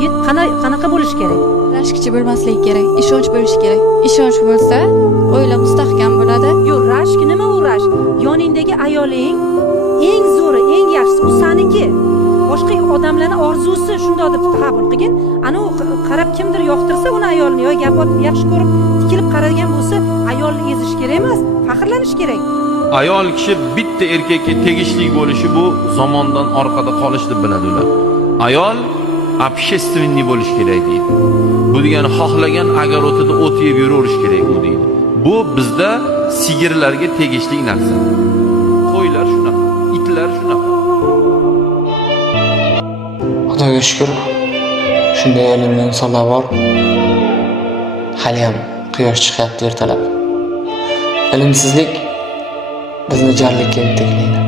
yigit qanaqa bo'lishi kerak? Rashkchi bo'lmasligi kerak, ishonch bo'lishi kerak. Ishonch bo'lsa, oila mustahkam bo'ladi. Yo'q, rashk nima u rashk? Yoningdagi ayoling eng zo'ri, eng yaxshisi u saniki. Boshqa odamlarning orzusi shunday deb qabul qilgin. Ana u qarab kimdir yoqtirsa uni ayolni yo gap yaxshi ko'rib tikilib qaragan bo'lsa, ayolni ezish kerak emas, faxrlanish kerak. Ayol kishi bitta erkakka tegishli bo'lishi bu zamondan orqada qolish deb biladi ular. Ayol общественный bo'lish kerak deydi. Bu degani xohlagan agarotida o't yeb yuraverish kerak u deydi. Bu bizda sigirlarga tegishli narsa. Qo'ylar shunaqa, itlar shunaqa. Xudoga shukr, shunday ilmli insonlar bor. Hali ham quyosh chiqyapti ertalab. Ilmsizlik bizni jarlikka yetaklaydi.